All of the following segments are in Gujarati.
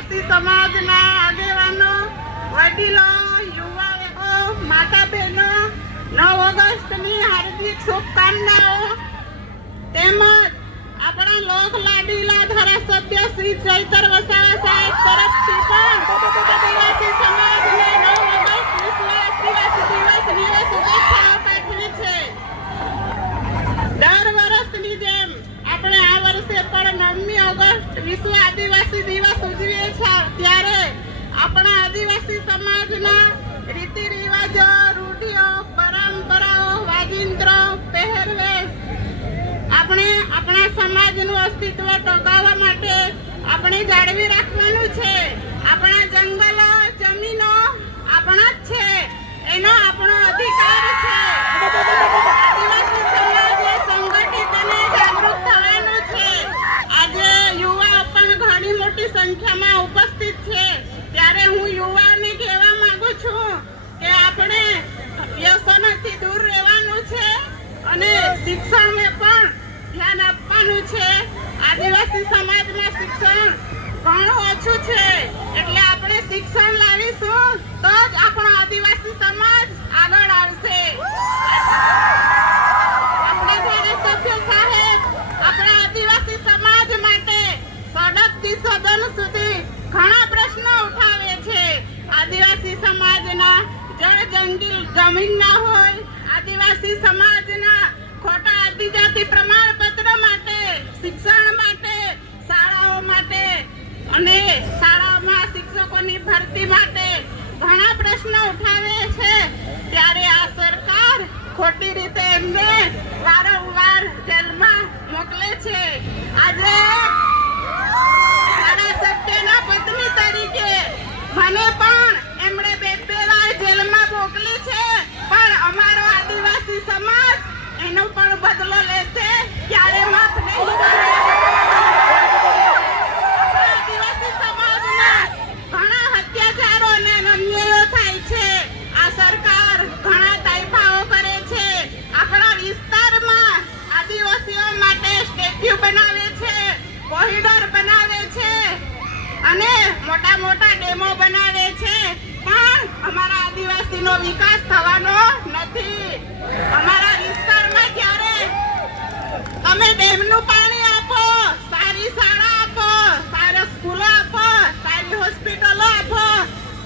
આદિવાસી સમાજના આગેવાનો, વડીલો, યુવાઓ, માતા બહેનો 9 ઓગસ્ટની હાર્દિક શુભકામનાઓ તેમજ આપણા લોક લાડીલા ધારાસભ્ય શ્રી ચૈતર વસાવા સાહેબ તરફથી પણ આદિવાસી સમાજને 9 ઓગસ્ટ વિશ્વ આદિવાસી દિવસની શુભેચ્છાઓ પાઠવી છે. દર વર્ષની જેમ આપણે આ વર્ષે પણ 9મી ઓગસ્ટ વિશ્વ આદિવાસી દિવસ ઉજવીએ છીએ. ત્યારે આપણા આદિવાસી સમાજના રીતિ રિવાજો, રૂઢિઓ, પરંપરાઓ, વાજિંત્રો, પહેરવેશ આપણે આપણા સમાજનું અસ્તિત્વ ટકાવવા માટે આપણે જાળવી રાખવાનું છે. આપણા જંગલો, જમીનો આપણા જ છે, એનો આપણો અધિકાર છે. આદિવાસી સમાજે સંગઠિત અને જાગૃત થવાનું છે. આજે યુવાઓ પણ ઘણી મોટી સંખ્યામાં ઉપસ્થિત છે. ત્યારે હું યુવાઓને કહેવા માંગુ છું કે આપણે વ્યસનોથી દૂર રહેવાનું છે અને શિક્ષણને પણ ધ્યાન આપવાનું છે. આદિવાસી સમાજમાં શિક્ષણ ઘણું ઓછું છે, એટલે આપણે શિક્ષણ લાવીશું તો જ આપણો આદિવાસી સમાજ આગળ આવશે. આપણા ધારાસભ્ય સાહેબ આપણા આદિવાસી સમાજ માટે સડકથી સદન સુધી ઘણા પ્રશ્નો ઉઠાવે છે. આદિવાસી સમાજના જમીન ના હોય, આદિવાસી સમાજના ખોટા આદિજાતિ પ્રમાણપત્ર માટે, શિક્ષણ માટે, શાળાઓ માટે અને શાળાઓમાં શિક્ષકોની ભરતી માટે ઘણા પ્રશ્નો ઉઠાવે છે. ત્યારે આ સરકાર ખોટી રીતે એમને વારંવાર જેલમાં મોકલે છે. આજે ધારાસભ્યના પત્ની તરીકે મને પણ એમણે 2 વાર જેલમાં મોકલી છે, પણ અમારો આદિવાસી સમાજ એનો પણ બદલો લેશે, ક્યારે માફ નહીં કરે. આદિવાસી સમાજમાં ઘણા અત્યાચારો અને અન્યાયો થાય છે. આ સરકાર ઘણા તાઇફાઓ કરે છે. આપણા વિસ્તારમાં આદિવાસીઓ માટે સ્ટેચ્યુ બનાવે છે, કોરિડોર બનાવે છે અને મોટા મોટા ડેમો બનાવે છે, પણ અમારા આદિવાસીનો વિકાસ થવાનો નથી. અમારા વિસ્તારમાં જ્યારે તમે ડેમનું પાણી આપો, સારી શાળા આપો, સારા સ્કૂલો આપો, સારી હોસ્પિટલો આપો,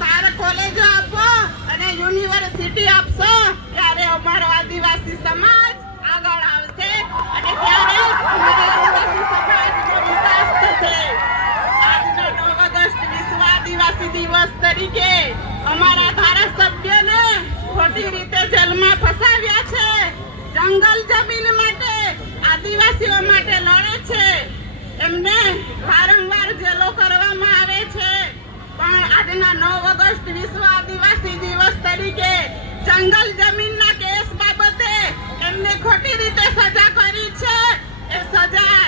સારા કોલેજો આપો અને યુનિવર્સિટી આપશો, ત્યારે અમારો આદિવાસી સમાજ આગળ આવશે અને ત્યારે અમારા આદિવાસી સમાજનો વિકાસ થશે. આજના 9 ઓગસ્ટ વિશ્વ આદિવાસી દિવસ તરીકે અમારા ધારાસભ્યને ખોટી રીતે જેલમાં ફસાવ્યા છે. જંગલ જમીન માટે, આદિવાસીઓ માટે લડે છે. એમને વારંવાર જેલો કરવામાં આવે છે, પણ આજના 9 ઓગસ્ટ વિશ્વ આદિવાસી દિવસ તરીકે જંગલ જમીનના કેસ બાબતે એમને ખોટી રીતે સજા કરી છે. એ સજા